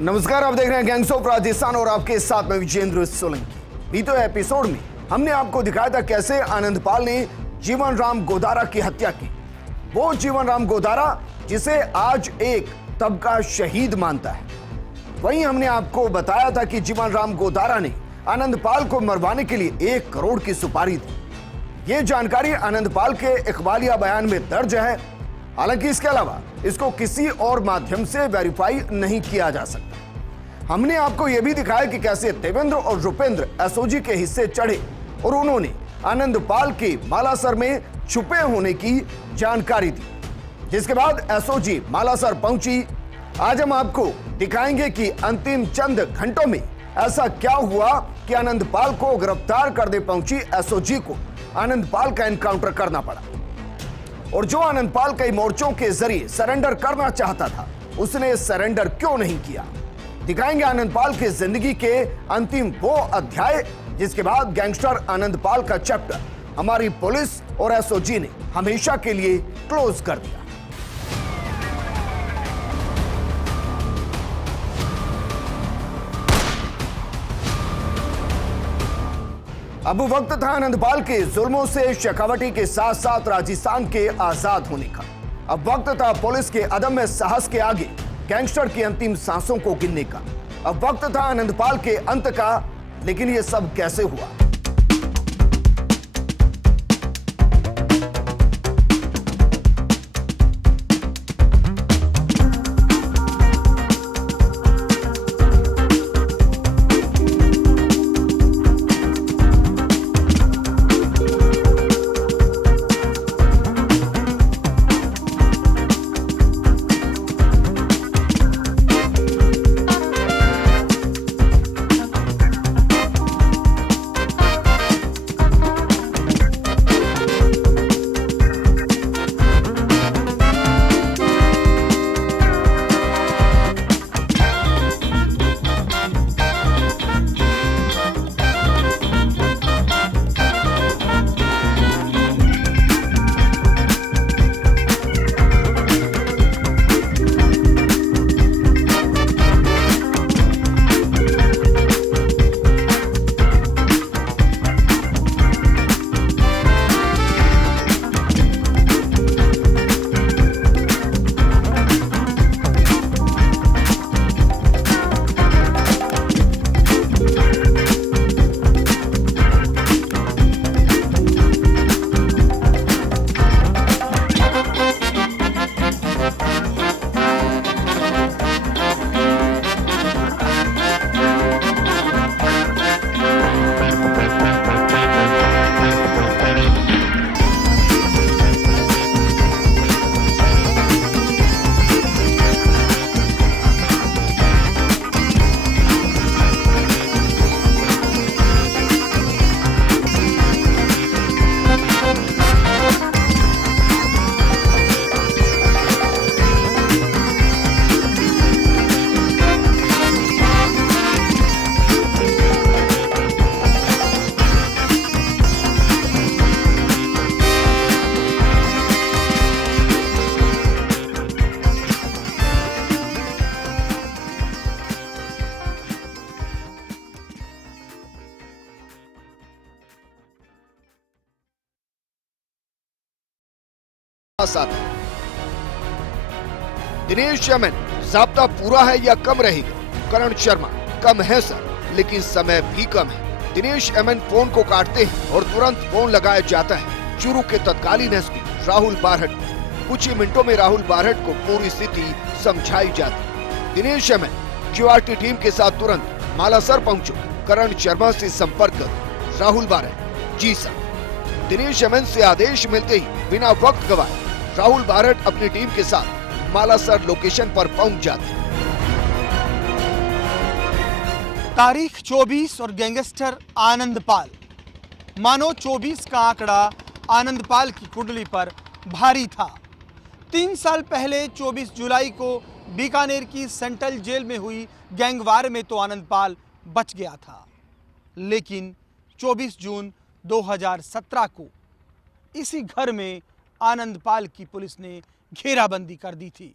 नमस्कार, आप देख रहे हैं गैंग्स ऑफ राजस्थान और आपके साथ में विजेंद्र सोलंकी। बीते एपिसोड में हमने आपको दिखाया था कैसे आनंदपाल ने जीवन राम गोदारा की हत्या की। वो जीवन राम गोदारा जिसे आज एक तबका शहीद मानता है। वहीं हमने आपको बताया था कि जीवन राम गोदारा ने आनंदपाल को मरवाने के लिए 1 करोड़ की सुपारी दी। ये जानकारी आनंदपाल के इकबालिया बयान में दर्ज है। हालांकि इसके अलावा इसको किसी और माध्यम से वेरीफाई नहीं किया जा सकता। हमने आपको यह भी दिखाया कि कैसे देवेंद्र और रुपेंद्र एसओजी के हिस्से चढ़े और उन्होंने आनंदपाल के मालासर में छुपे होने की जानकारी दी, जिसके बाद एसओजी मालासर पहुंची। आज हम आपको दिखाएंगे कि अंतिम चंद घंटों में ऐसा क्या हुआ कि आनंदपाल को गिरफ्तार करने पहुंची एसओजी को आनंदपाल का एनकाउंटर करना पड़ा, और जो आनंदपाल कई मोर्चों के जरिए सरेंडर करना चाहता था उसने सरेंडर क्यों नहीं किया। दिखाएंगे आनंदपाल की जिंदगी के अंतिम वो अध्याय जिसके बाद गैंगस्टर आनंदपाल का चैप्टर हमारी पुलिस और एसओजी ने हमेशा के लिए क्लोज कर दिया। अब वक्त था आनंदपाल के जुल्मों से शेखावटी के साथ साथ राजस्थान के आजाद होने का। अब वक्त था पुलिस के अदम्य साहस के आगे गैंगस्टर की अंतिम सांसों को गिनने का। अब वक्त था आनंदपाल के अंत का। लेकिन यह सब कैसे हुआ? दिनेश एमएन ज़ाब्ता पूरा है या कम रहेगा? करण शर्मा कम है सर, लेकिन समय भी कम है। दिनेश एमएन फोन को काटते हैं और तुरंत फोन लगाया जाता है चूरू के तत्कालीन एसपी राहुल बारहट। कुछ ही मिनटों में राहुल बारहट को पूरी स्थिति समझाई जाती। दिनेश एमएन क्यूआरटी टीम के साथ तुरंत मालासर पहुंचो, करण शर्मा से संपर्क करो। राहुल बारहट: जी सर। दिनेश एमएन से आदेश मिलते ही बिना वक्त गवाए राहुल बारहट अपनी टीम के साथ मालासर लोकेशन पर पहुंच जाते। तारीख 24 और गैंगस्टर आनंदपाल। मानो 24 का आंकड़ा आनंदपाल की कुंडली पर भारी था। 3 साल पहले 24 जुलाई को बीकानेर की सेंट्रल जेल में हुई गैंगवार में तो आनंदपाल बच गया था, लेकिन 24 जून 2017 को इसी घर में आनंदपाल की पुलिस ने घेराबंदी कर दी थी।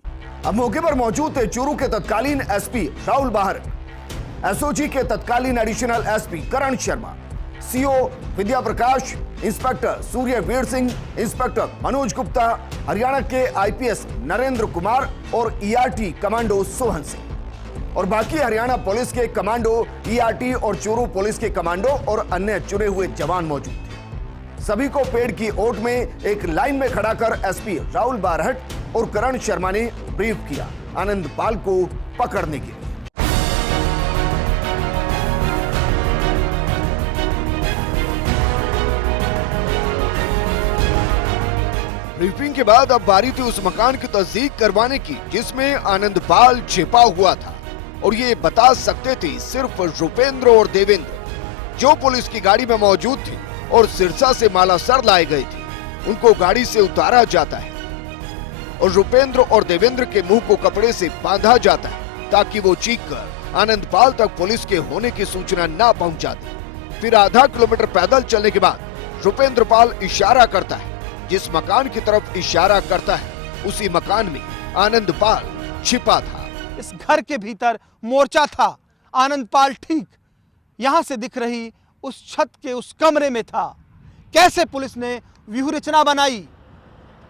अब मौके पर मौजूद थे चूरू के तत्कालीन एसपी राहुल बाहर, एसओजी के तत्कालीन additional SP Karan Sharma, CO विद्या प्रकाश, इंस्पेक्टर सूर्यवीर सिंह, इंस्पेक्टर मनोज गुप्ता, हरियाणा के आईपीएस नरेंद्र कुमार और ईआरटी कमांडो सोहन सिंह और बाकी हरियाणा पुलिस के कमांडो, ईआरटी और चूरू पुलिस के कमांडो और अन्य चुने हुए जवान मौजूद थे। सभी को पेड़ की ओट में एक लाइन में खड़ा कर एसपी राहुल बारहट और करण शर्मा ने ब्रीफ किया आनंद पाल को पकड़ने के लिए। ब्रीफिंग के बाद अब बारी थी उस मकान की तस्दीक करवाने की जिसमें आनंद पाल छिपा हुआ था और ये बता सकते थे सिर्फ रुपेंद्र और देवेंद्र जो पुलिस की गाड़ी में मौजूद थे और सिरसा से मालासर लाए गए थे। उनको गाड़ी से उतारा जाता है और रुपेंद्र और देवेंद्र के मुंह को कपड़े से बांधा जाता है ताकि वो चीखकर आनंद पाल तक पुलिस के होने की सूचना ना पहुंच जाती। फिर आधा किलोमीटर पैदल चलने के बाद रुपेंद्र पाल इशारा करता है, जिस मकान की तरफ इशारा करता है उसी मकान में आनंद पाल छिपा था। इस घर के भीतर मोर्चा था। आनंद पाल ठीक यहां से दिख रही उस छत के उस कमरे में था। कैसे पुलिस ने व्यूह रचना बनाई,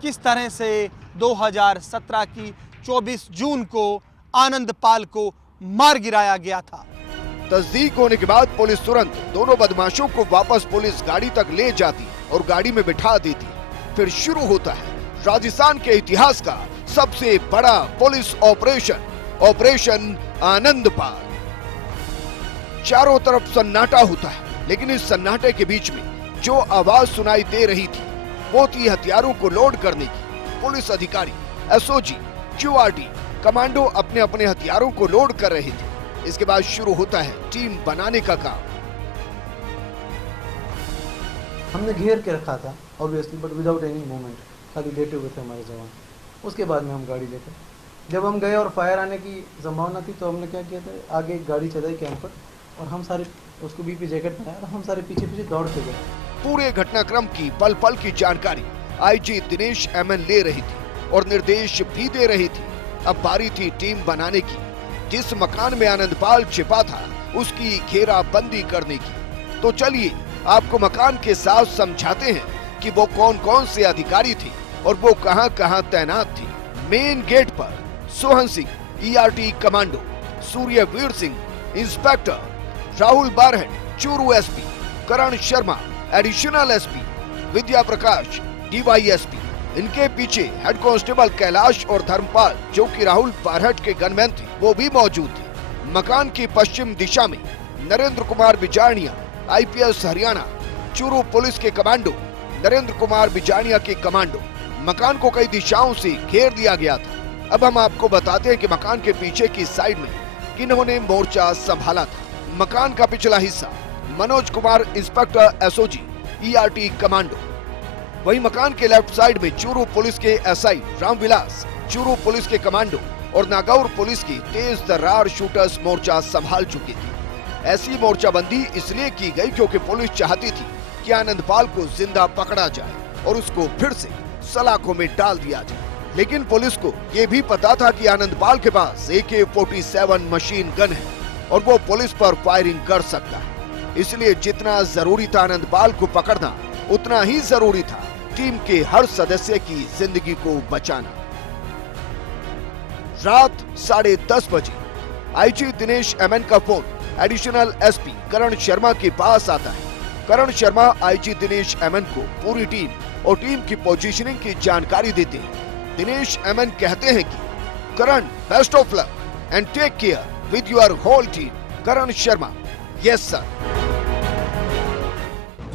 किस तरह से 2017 की 24 जून को आनंद पाल को मार गिराया गया था। तस्दीक होने के बाद पुलिस तुरंत दोनों बदमाशों को वापस पुलिस गाड़ी तक ले जाती और गाड़ी में बिठा देती। फिर शुरू होता है राजस्थान के इतिहास का सबसे बड़ा पुलिस ऑपरेशन आनंद पाल। चारों तरफ सन्नाटा होता है, लेकिन इस सन्नाटे के बीच में जो आवाज सुनाई दे रही थी वो थी हथियारों को लोड करने की। पुलिस अधिकारी, एसओजी, क्यूआरटी, कमांडो अपने अपने हथियारों को लोड कर रहे थे। इसके बाद शुरू होता है टीम बनाने का काम। हमने घेर के रखा था obviously, but without any movement, खाली लेटे हुए थे हमारे जवान। उसके बाद में हम गाड़ी लेकर जब हम गए और फायर आने की संभावना थी तो हमने क्या किया था, आगे एक गाड़ी चलाई कैंपर और हम सारे उसको बीपी जैकेट पहनाया और हम सारे पीछे पीछे दौड़ के गए। पूरे घटनाक्रम की पल पल की जानकारी आईजी दिनेश एमएन ले रही थी और निर्देश भी दे रही थी। अब बारी थी टीम बनाने की। जिस मकान में आनंद पाल छिपा था उसकी घेराबंदी करने की। तो चलिए आपको मकान के साथ समझाते हैं कि वो कौन कौन से अधिकारी थे और वो कहां कहां तैनात थे। मेन गेट पर Sohan Singh, ERT commando, Suryaveer Singh, inspector Rahul Barhat, Churu SP, Karan Sharma, additional SP, Vidya Prakash, DySP. इनके पीछे हेड कांस्टेबल कैलाश और धर्मपाल जो कि राहुल बारहट के गनमैन थे वो भी मौजूद थे। मकान की पश्चिम दिशा में नरेंद्र कुमार बिजानिया, आईपीएस हरियाणा, चूरू पुलिस के कमांडो, नरेंद्र कुमार बिजानिया के कमांडो। मकान को कई दिशाओं से घेर दिया गया था। अब हम आपको बताते हैं कि मकान के पीछे की साइड में किन्होंने मोर्चा संभाला था। मकान का पिछला हिस्सा Manoj Kumar, inspector SOG, ERT commando. वहीं मकान के लेफ्ट साइड में चूरू पुलिस के एसआई रामविलास, चूरू पुलिस के कमांडो और नागौर पुलिस की तेज तर्रार शूटर्स मोर्चा संभाल चुकी थी। ऐसी मोर्चाबंदी इसलिए की गई क्योंकि पुलिस चाहती थी कि आनंद पाल को जिंदा पकड़ा जाए और उसको फिर से सलाखों में डाल दिया जाए। लेकिन पुलिस को ये भी पता था कि आनंद पाल के पास AK-47 मशीन गन है और वो पुलिस पर फायरिंग कर सकता है। इसलिए जितना जरूरी था आनंद पाल को पकड़ना, उतना ही जरूरी था टीम के हर सदस्य की जिंदगी को बचाना। रात 10:30 बजे आईजी दिनेश एमएन का phone additional SP Karan Sharma के पास आता है। करण शर्मा आईजी दिनेश एमएन को पूरी टीम और टीम की पोजीशनिंग की जानकारी देते हैं। दिनेश एमएन कहते हैं कि Karan, best of luck and take care with your whole team. Karan Sharma, yes sir.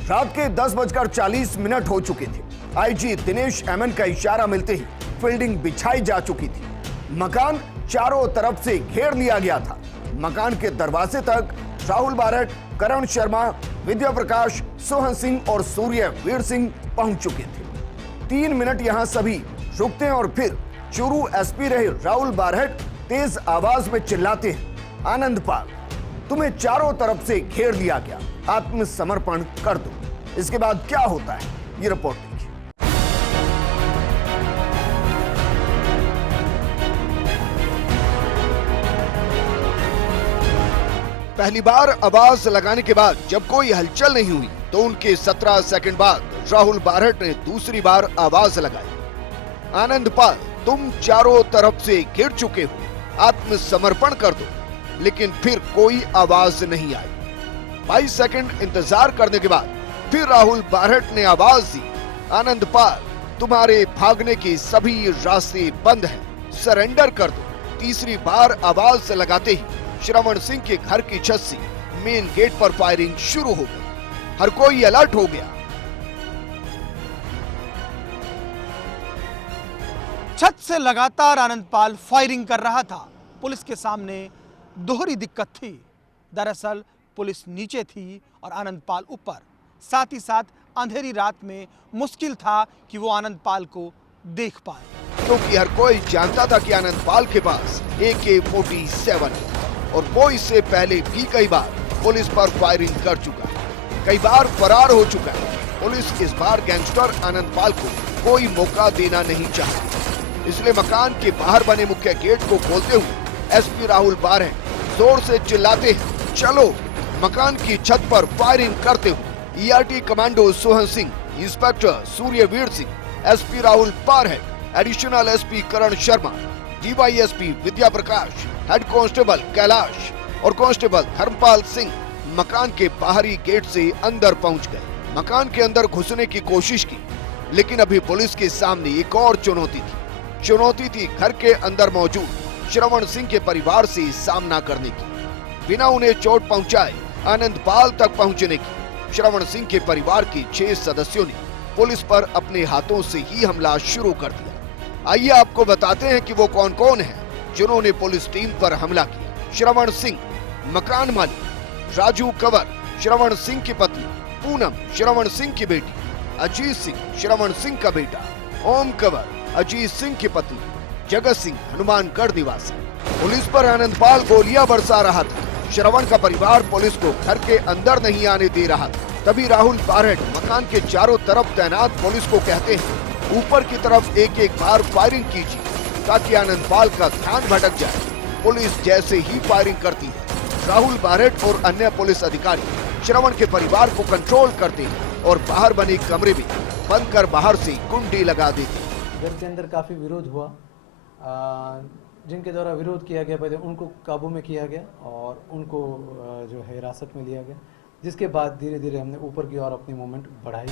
रात के 10:40 हो चुके थे। आईजी दिनेश एमएन का इशारा मिलते ही फील्डिंग बिछाई जा चुकी थी। मकान चारों तरफ से घेर लिया गया था। मकान के दरवाजे तक राहुल बारहट, करण शर्मा, विद्या प्रकाश, सोहन सिंह और सूर्यवीर सिंह पहुंच चुके थे। 3 मिनट यहां सभी रुकते हैं और फिर चूरू एसपी रहे राहुल बारहट तेज आवाज में चिल्लाते हैं, आनंद पाल, तुम्हें चारों तरफ से घेर लिया गया, आत्मसमर्पण कर दो। इसके बाद क्या होता है, ये रिपोर्ट देखिए। पहली बार आवाज लगाने के बाद जब कोई हलचल नहीं हुई तो उनके 17 सेकंड बाद राहुल बारहट ने दूसरी बार आवाज लगाई, आनंदपाल तुम चारों तरफ से घिर चुके हो, आत्मसमर्पण कर दो। लेकिन फिर कोई आवाज नहीं आई। 22 सेकंड इंतजार करने के बाद फिर राहुल बारहट ने आवाज दी, आनंदपाल तुम्हारे भागने के सभी रास्ते बंद हैं, सरेंडर कर दो। तीसरी बार आवाज लगाते ही श्रवण सिंह के घर की छत से मेन गेट पर फायरिंग शुरू हो गई। हर कोई अलर्ट हो गया। छत से लगातार आनंदपाल फायरिंग कर रहा था। पुलिस के सामने दोहरी दिक्कत थी। दरअसल पुलिस नीचे थी और आनंदपाल ऊपर। साथ ही साथ अंधेरी रात में मुश्किल था कि वो आनंदपाल को देख पाए, क्योंकि हर कोई जानता था कि आनंदपाल के पास AK-47 है और वो इससे पहले भी कई बार पुलिस पर फायरिंग कर चुका है, कई बार फरार हो चुका है। पुलिस इस बार गैंगस्टर आनंदपाल को कोई मौका देना नहीं चाहती, इसलिए मकान के बाहर बने मुख्य गेट को खोलते हुए SP राहुल बारहट जोर से चिल्लाते हैं, चलो। मकान की छत पर फायरिंग करते हुए ERT commando Sohan Singh, inspector Suryaveer Singh, SP Rahul Barhat, additional SP करण शर्मा, DYSP विद्या प्रकाश, हेड कांस्टेबल कैलाश और कांस्टेबल धर्मपाल सिंह मकान के बाहरी गेट से अंदर पहुंच गए। मकान के अंदर घुसने की कोशिश की, लेकिन अभी पुलिस के सामने एक और चुनौती थी। चुनौती थी घर के अंदर मौजूद श्रवण सिंह के परिवार से सामना करने की, बिना उन्हें चोट पहुंचाए आनंदपाल तक पहुंचने की। श्रवण सिंह के परिवार के 6 सदस्यों ने पुलिस पर अपने हाथों से ही हमला शुरू कर दिया। आइए आपको बताते हैं कि वो कौन कौन हैं जिन्होंने पुलिस टीम पर हमला किया। श्रवण सिंह, मकान मालिक राजू कंवर, श्रवण सिंह की पत्नी पूनम, श्रवण सिंह की बेटी अजीत सिंह, श्रवण सिंह का बेटा ओम कंवर, अजीत सिंह की पत्नी जगत सिंह, हनुमानगढ़ निवासी। पुलिस पर आनंदपाल गोलियां बरसा रहा था। श्रवण का परिवार पुलिस को घर के अंदर नहीं आने दे रहा था। तभी राहुल बारहट मकान के चारों तरफ तैनात पुलिस को कहते हैं, ऊपर की तरफ एक बार फायरिंग कीजिए ताकि आनंदपाल का ध्यान भटक जाए। पुलिस जैसे ही फायरिंग करती है, राहुल बारहट और अन्य पुलिस अधिकारी श्रवण के परिवार को कंट्रोल करते हैं और बाहर बने कमरे में बंद कर बाहर से कुंडी लगा देते हैं। घर के अंदर काफ़ी विरोध हुआ। जिनके द्वारा विरोध किया गया पहले उनको काबू में किया गया और उनको जो है हिरासत में लिया गया, जिसके बाद धीरे धीरे हमने ऊपर की ओर अपनी मूवमेंट बढ़ाई।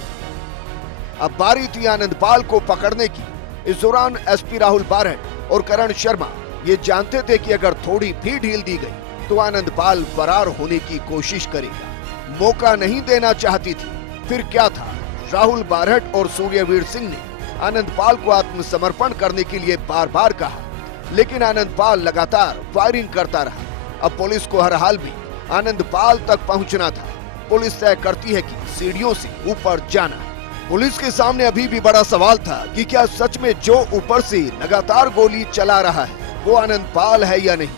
अब बारी थी आनंदपाल को पकड़ने की। इस दौरान SP राहुल बारहट और करण शर्मा ये जानते थे कि अगर थोड़ी भी ढील दी गई तो आनंदपाल फरार होने की कोशिश करेगा। मौका नहीं देना चाहती थी। फिर क्या था, राहुल बारहट और सूर्यवीर सिंह ने आनंदपाल को आत्मसमर्पण करने के लिए बार बार कहा, लेकिन आनंदपाल लगातार फायरिंग करता रहा। अब पुलिस को हर हाल में आनंदपाल तक पहुंचना था। पुलिस तय करती है कि सीढ़ियों से ऊपर जाना है। पुलिस के सामने अभी भी बड़ा सवाल था कि क्या सच में जो ऊपर से लगातार गोली चला रहा है वो आनंदपाल है या नहीं।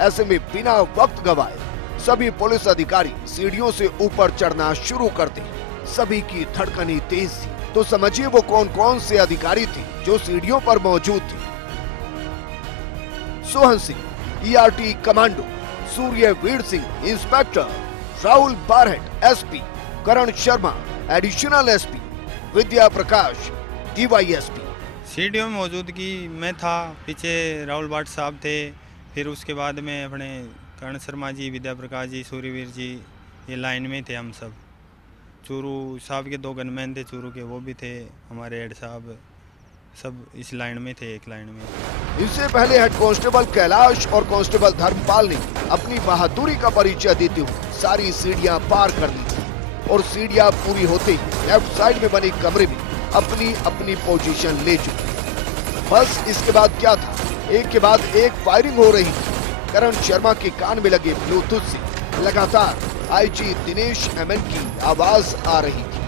ऐसे में बिना वक्त गवाए सभी पुलिस अधिकारी सीढ़ियों से ऊपर चढ़ना शुरू करते हैं। सभी की धड़कनें तेज थी। तो समझिए वो कौन कौन से अधिकारी थे जो सीढ़ियों पर मौजूद थे। Sohan Singh, ERT commando, Suryaveer Singh, inspector Rahul Barhat, SP करण शर्मा, एडिशनल SP विद्या प्रकाश, DYSP। सीढ़ियों में मौजूद की मैं था, पीछे राहुल भट्ट साहब थे, फिर उसके बाद में अपने करण शर्मा जी, विद्या प्रकाश जी, सूर्यवीर जी, ये लाइन में थे हम सब। चूरू साहब के 2 गनमैन थे, चूरू के वो भी थे, हमारे हेड साहब सब इस लाइन में थे, एक लाइन में। इससे पहले हेड कांस्टेबल कैलाश और कांस्टेबल धर्मपाल ने अपनी बहादुरी का परिचय देते हुए सारी सीढ़ियां पार कर ली थी और सीढ़ियां पूरी होते ही लेफ्ट साइड में बने कमरे में अपनी अपनी पोजीशन ले चुके। बस इसके बाद क्या था, एक के बाद एक फायरिंग हो रही थी। करण शर्मा के कान में लगे ब्लूटूथ से लगातार IG दिनेश MN की आवाज आ रही थी।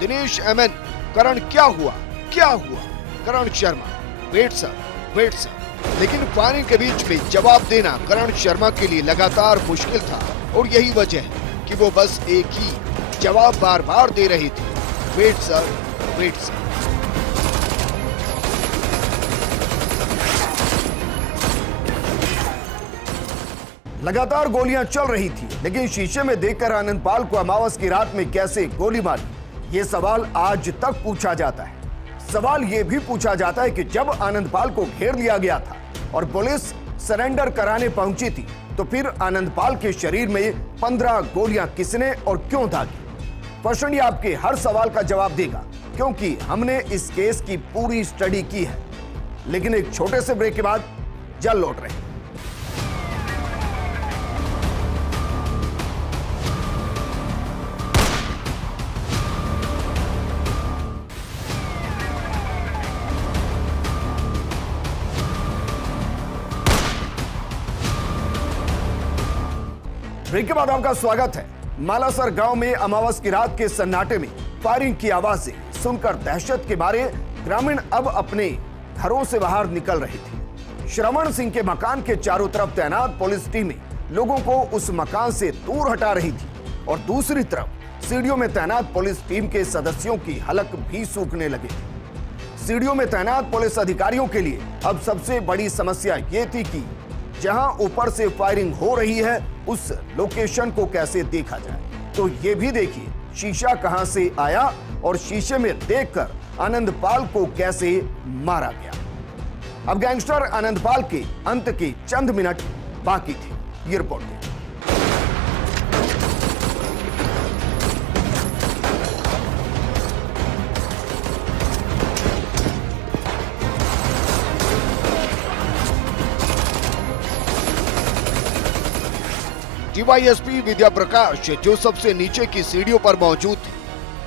दिनेश MN करण क्या हुआ, क्या हुआ? करण शर्मा, वेट सर। लेकिन फायरिंग के बीच में जवाब देना करण शर्मा के लिए लगातार मुश्किल था और यही वजह है कि वो बस एक ही जवाब बार बार दे रही थी, वेट सर। लगातार गोलियां चल रही थी, लेकिन शीशे में देखकर आनंदपाल को अमावस की रात में कैसे गोली मारी, ये सवाल आज तक पूछा जाता है। सवाल ये भी पूछा जाता है कि जब आनंदपाल को घेर लिया गया था और पुलिस सरेंडर कराने पहुंची थी, तो फिर आनंदपाल के शरीर में 15 गोलियां किसने और क्यों दागी? प्रश्न ये आपके हर सवाल का जवाब देगा, क्योंकि हमने इस केस की पूरी स्टडी की है। लेकिन एक छोटे से ब्रेक के बाद जल्द लौट रहे हैं। ब्रेक के बाद आपका स्वागत है। मालासर गांव में अमावस की रात के सन्नाटे में फायरिंग की आवाजें सुनकर दहशत के मारे ग्रामीण अब अपने घरों से बाहर निकल रहे थे। श्रवण सिंह के मकान के चारों तरफ तैनात पुलिस टीमें लोगों को उस मकान से दूर हटा रही थी और दूसरी तरफ सीढ़ियों में तैनात पुलिस टीम के सदस्यों की हलक भी सूखने लगे। सीढ़ियों में तैनात पुलिस अधिकारियों के लिए अब सबसे बड़ी समस्या ये थी कि जहां ऊपर से फायरिंग हो रही है उस लोकेशन को कैसे देखा जाए। तो ये भी देखिए शीशा कहां से आया और शीशे में देखकर आनंदपाल को कैसे मारा गया। अब गैंगस्टर आनंदपाल के अंत के चंद मिनट बाकी थे। ये रिपोर्ट है। डीवाईएसपी विद्या प्रकाश जो सबसे नीचे की सीढ़ियों पर मौजूद थे,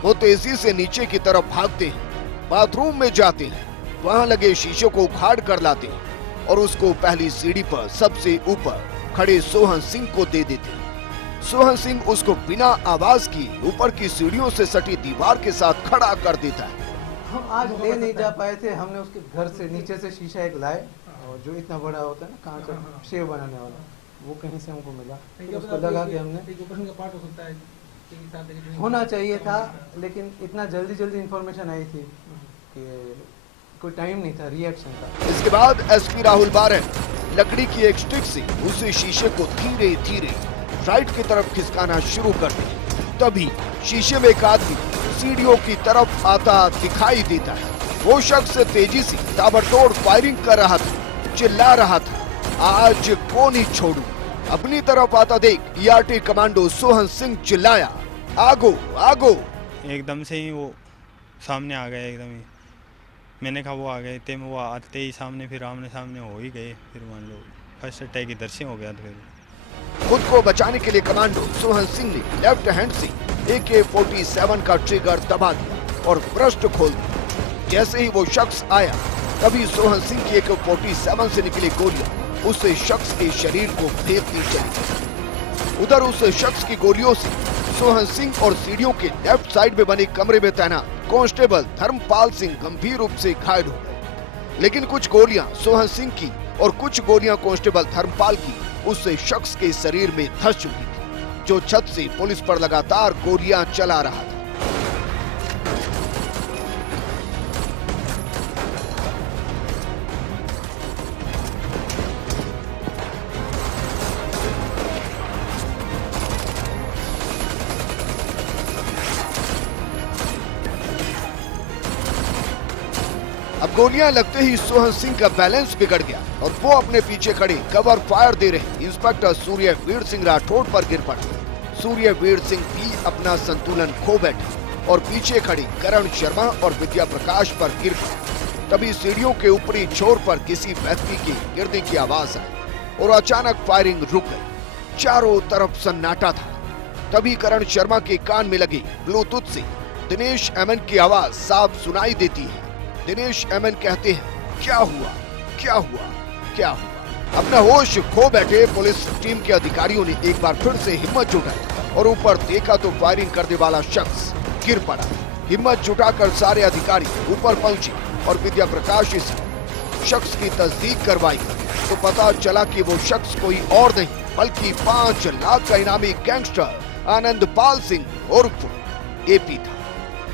वो तेजी से नीचे की तरफ भागते हैं, बाथरूम में जाते हैं, वहां लगे शीशों को उखाड़ कर लाते हैं और उसको पहली सीढ़ी पर सबसे ऊपर खड़े सोहन सिंह को दे देते हैं। सोहन सिंह उसको बिना आवाज किए ऊपर की सीढ़ियों से सटी दीवार के साथ खड़ा कर देता है। हम आज ले नहीं जा पाए थे, हमने उसके घर से नीचे से शीशा एक लाए और जो इतना बड़ा होता है ना कांच का शेव बनाने वाला, वो कहीं से हमको मिला, तो उसको लगा कि हमने होना चाहिए था, लेकिन इतना जल्दी इंफॉर्मेशन आई थी कि कोई टाइम नहीं था, रिएक्शन था। इसके बाद एसपी राहुल बारन लकड़ी की एक स्टिक से उसी शीशे को धीरे धीरे राइट की तरफ खिसकाना शुरू कर दिया। तभी शीशे में एक आदमी सीढ़ियों की तरफ आता दिखाई देता है। वो शख्स तेजी से ताबड़तोड़ फायरिंग कर रहा था, चिल्ला रहा था, आज कौन ही छोड़ू। अपनी तरफ आता देख ईआरटी कमांडो सोहन सिंह चिल्लाया, आगो आगो। एकदम से ही वो सामने आ गए, एकदम ही मैंने कहा वो आ गए थे, वो आते ही सामने फिर आमने सामने हो ही गए। फिर मान लो फर्स्ट अटैक इधर से हो गया। तो फिर खुद को बचाने के लिए कमांडो सोहन सिंह ने लेफ्ट हैंड से AK-47 का ट्रिगर दबा दिया और ब्रस्ट खोल दिया। जैसे ही वो शख्स आया तभी सोहन सिंह की AK-47 से निकली गोलियां उस शख्स के शरीर को भेदती चली। उधर उस शख्स की गोलियों से सोहन सिंह और सीढ़ियों के लेफ्ट साइड में बने कमरे में तैनात कांस्टेबल धर्मपाल सिंह गंभीर रूप से घायल हो गए। लेकिन कुछ गोलियां सोहन सिंह की और कुछ गोलियां कांस्टेबल धर्मपाल की उस शख्स के शरीर में धंस चुकी थी, जो छत से पुलिस पर लगातार गोलियां चला रहा था। अब गोलियां लगते ही सोहन सिंह का बैलेंस बिगड़ गया और वो अपने पीछे खड़े कवर फायर दे रहे इंस्पेक्टर सूर्यवीर सिंह राठौड़ पर गिर पड़े। सूर्यवीर सिंह भी अपना संतुलन खो बैठे और पीछे खड़े करण शर्मा और विद्या प्रकाश पर गिर पड़े। तभी सीढ़ियों के ऊपरी छोर पर किसी व्यक्ति के गिरने की आवाज आई और अचानक फायरिंग रुक गई। चारों तरफ सन्नाटा था। तभी करण शर्मा के कान में लगे ब्लूटूथ से दिनेश एमएन की आवाज साफ सुनाई देती है। दिनेश एमएन कहते हैं, क्या हुआ क्या हुआ क्या हुआ। अपना होश खो बैठे पुलिस टीम के अधिकारियों ने एक बार फिर से हिम्मत जुटाई और ऊपर देखा तो फायरिंग करने वाला शख्स गिर पड़ा। हिम्मत जुटाकर सारे अधिकारी ऊपर पहुंचे और विद्या प्रकाश इस शख्स की तस्दीक करवाई तो पता चला कि वो शख्स कोई और नहीं बल्कि 5 लाख का इनामी गैंगस्टर आनंदपाल सिंह उर्फ एपी था।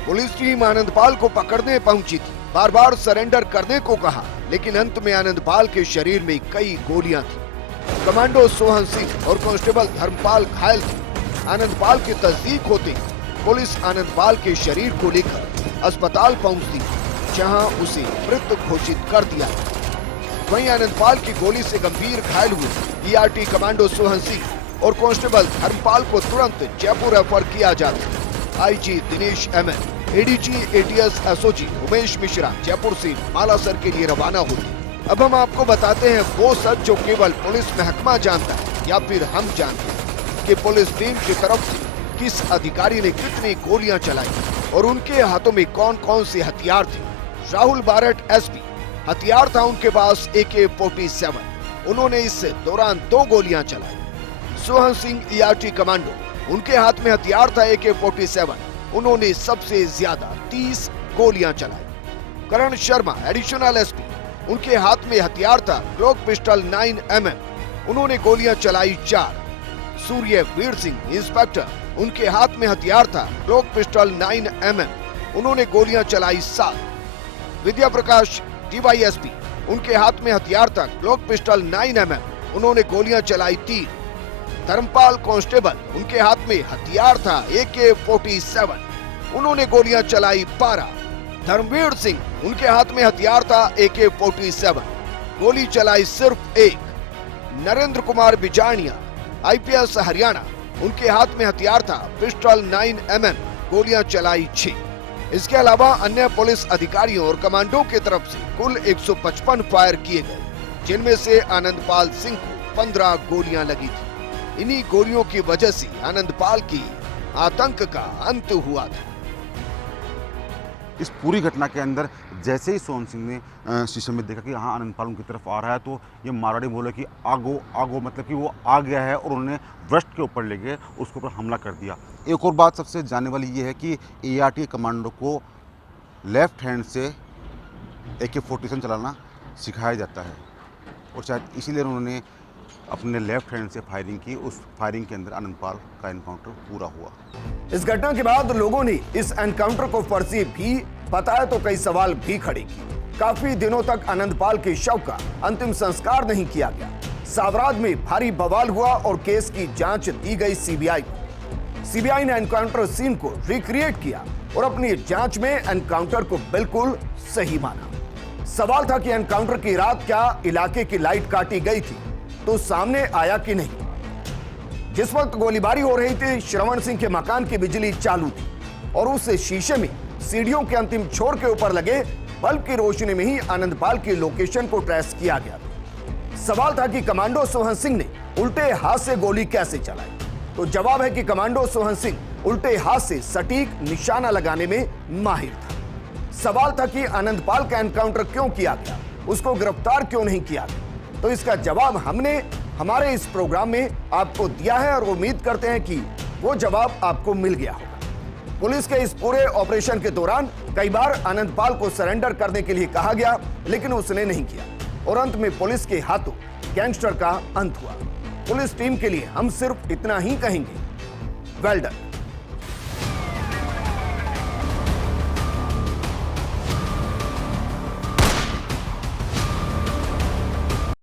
पुलिस टीम आनंदपाल को पकड़ने पहुंची थी, बार बार सरेंडर करने को कहा, लेकिन अंत में आनंदपाल के शरीर में कई गोलियां थी। कमांडो सोहन सिंह और कांस्टेबल धर्मपाल घायल थे। आनंदपाल की तस्दीक होते पुलिस आनंदपाल के शरीर को लेकर अस्पताल पहुंचती, जहां उसे मृत घोषित कर दिया। वहीं आनंदपाल की गोली से गंभीर घायल हुए ईआरटी कमांडो सोहन सिंह और कांस्टेबल धर्मपाल को तुरंत जयपुर रेफर किया जाता। IG Dinesh MN, ADG ATS SOG Umesh Mishra Jaipur से मालासर के लिए रवाना हुए। अब हम आपको बताते हैं वो सच जो केवल पुलिस महकमा जानता है या फिर हम जानते हैं कि पुलिस टीम की तरफ से किस अधिकारी ने कितनी गोलियां चलाई और उनके हाथों में कौन कौन से हथियार थे। राहुल बारट एसपी, हथियार था उनके पास AK-47, उन्होंने इस दौरान 2 गोलियां चलाई। सोहन सिंह ईआरटी कमांडो, उनके हाथ में हथियार था AK-47, उन्होंने सबसे ज्यादा 30 गोलियां चलाई। करण शर्मा एडिशनल एसपी, उनके हाथ में हथियार था ग्लोक पिस्टल 9mm, उन्होंने गोलियां चलाई 4। सूर्य वीर सिंह इंस्पेक्टर, उनके हाथ में हथियार था ग्लोक पिस्टल 9mm, उन्होंने गोलियां चलाई 7। विद्या प्रकाश डीवाईएसपी, उनके हाथ में हथियार था ग्लोक पिस्टल 9mm, उन्होंने गोलियां चलाई 3। धर्मपाल कांस्टेबल, उनके हाथ में हथियार था AK-47, उन्होंने गोलियां चलाई 12। धर्मवीर सिंह, उनके हाथ में हथियार था AK-47, गोली चलाई सिर्फ 1। नरेंद्र कुमार बिजानिया IPS हरियाणा, उनके हाथ में हथियार था पिस्टल 9mm, गोलियां चलाई 6। इसके अलावा अन्य पुलिस अधिकारियों और कमांडो की तरफ से कुल 155 फायर किए गए, जिनमें से आनंदपाल सिंह को 15 गोलियां लगी थी। इन्हीं गोलियों की वजह से आनंदपाल की आतंक का अंत हुआ था। इस पूरी घटना के अंदर जैसे ही सोहन सिंह ने शीशे में देखा कि हाँ आनंदपाल उनकी तरफ आ रहा है, तो ये मारवाड़ी बोले कि आगो आगो, मतलब कि वो आ गया है और उन्होंने व्रस्ट के ऊपर ले गए, उसके ऊपर हमला कर दिया। एक और बात सबसे जानने वाली ये है कि ईआरटी कमांडो को लेफ्ट हैंड से AK-47 चलाना सिखाया जाता है और शायद इसीलिए उन्होंने अपने लेफ्ट हैंड से फायरिंग की। उस फायरिंग के अंदर आनंदपाल का एनकाउंटर पूरा हुआ। इस घटना के बाद लोगों ने इस एनकाउंटर को फर्जी भी बताया तो कई सवाल भी खड़े किए। काफी दिनों तक आनंदपाल के शव का अंतिम संस्कार नहीं किया गया। सावराज में भारी बवाल हुआ और केस की जांच दी गई सीबीआई को। सीबीआई ने एनकाउंटर सीन को रिक्रिएट किया और अपनी जांच में एनकाउंटर को बिल्कुल सही माना। सवाल था कि एनकाउंटर की रात क्या इलाके की लाइट काटी गई थी तो सामने आया कि नहीं। जिस वक्त गोलीबारी हो रही थी, श्रवण सिंह के मकान की बिजली चालू थी और उस शीशे में सीढ़ियों के अंतिम छोर के ऊपर लगे बल्ब की रोशनी में ही आनंदपाल की लोकेशन को ट्रेस किया गया था। सवाल था कि कमांडो सोहन सिंह ने उल्टे हाथ से गोली कैसे चलाई, तो जवाब है कि कमांडो सोहन सिंह उल्टे हाथ से सटीक निशाना लगाने में माहिर था। सवाल था कि आनंदपाल का एनकाउंटर क्यों किया गया, उसको गिरफ्तार क्यों नहीं किया गया, तो इसका जवाब हमने हमारे इस प्रोग्राम में आपको दिया है और उम्मीद करते हैं कि वो जवाब आपको मिल गया होगा। पुलिस के इस पूरे ऑपरेशन के दौरान कई बार आनंदपाल को सरेंडर करने के लिए कहा गया, लेकिन उसने नहीं किया और अंत में पुलिस के हाथों गैंगस्टर का अंत हुआ। पुलिस टीम के लिए हम सिर्फ इतना ही कहेंगे, वेल डन।